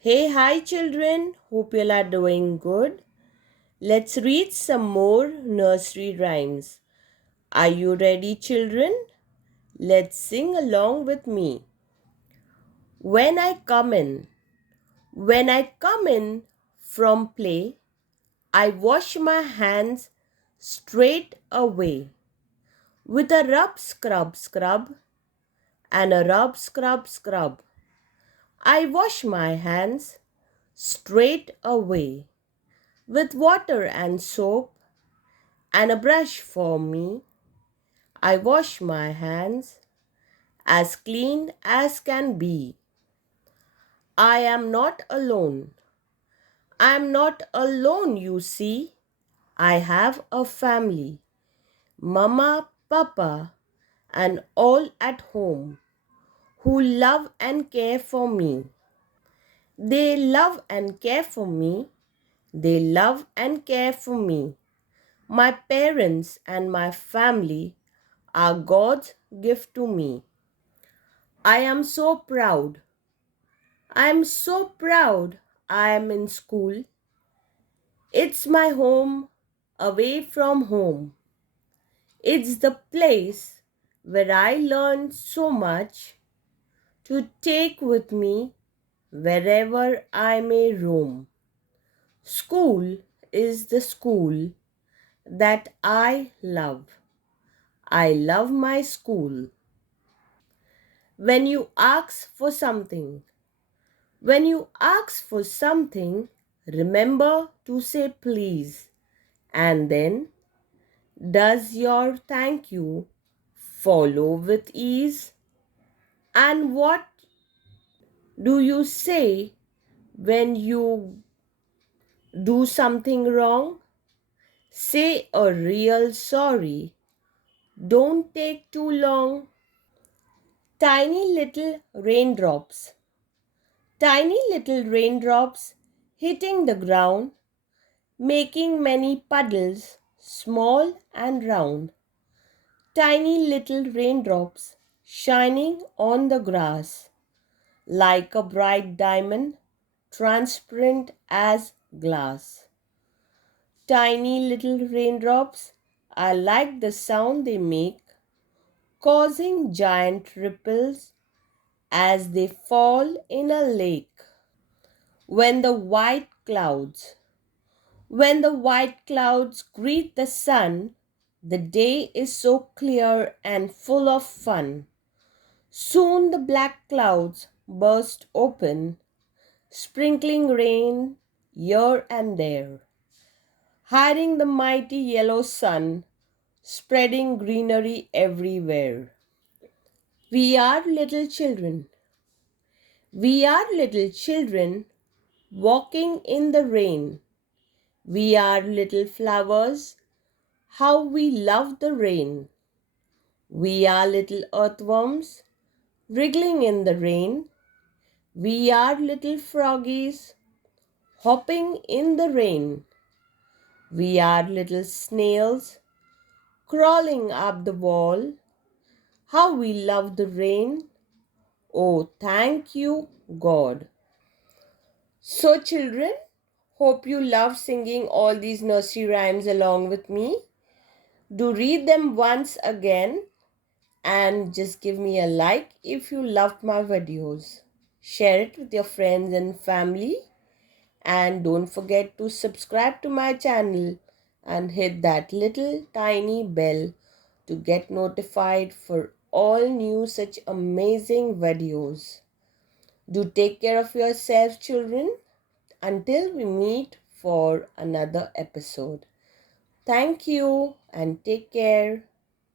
Hey, hi children. Hope you all are doing good. Let's read some more nursery rhymes. Are you ready, children? Let's sing along with me. When I come in, when I come in from play, I wash my hands straight away with a rub, scrub, scrub, and a rub, scrub, scrub. I wash my hands straight away with water and soap and a brush for me. I wash my hands as clean as can be. I am not alone. I am not alone, you see. I have a family, Mama, Papa, and all at home who love and care for me. They love and care for me. They love and care for me. My parents and my family are God's gift to me. I am so proud. I am so proud I am in school. It's my home away from home. It's the place where I learn so much to take with me wherever I may roam. School is the school that I love. I love my school. When you ask for something, When you ask for something, remember to say please. And then, does your thank you follow with ease? And what do you say when you do something wrong? Say a real sorry. Don't take too long. Tiny little raindrops. Tiny little raindrops hitting the ground, making many puddles, small and round. Tiny little raindrops shining on the grass, like a bright diamond, transparent as glass. Tiny little raindrops, I like the sound they make, causing giant ripples as they fall in a lake. When the white clouds When the white clouds greet the sun, the day is so clear and full of fun. Soon the black clouds burst open, sprinkling rain here and there, hiding the mighty yellow sun, spreading greenery everywhere. We are little children. We are little children walking in the rain. We are little flowers. How we love the rain. We are little earthworms wriggling in the rain. We are little froggies hopping in the rain. We are little snails crawling up the wall. How we love the rain. Oh, thank you, God. So, children, hope you love singing all these nursery rhymes along with me. Do read them once again and just give me a like if you loved my videos. Share it with your friends and family, and don't forget to subscribe to my channel and hit that little tiny bell to get notified for all new such amazing videos. Do take care of yourself, children, until we meet for another episode. Thank you and take care.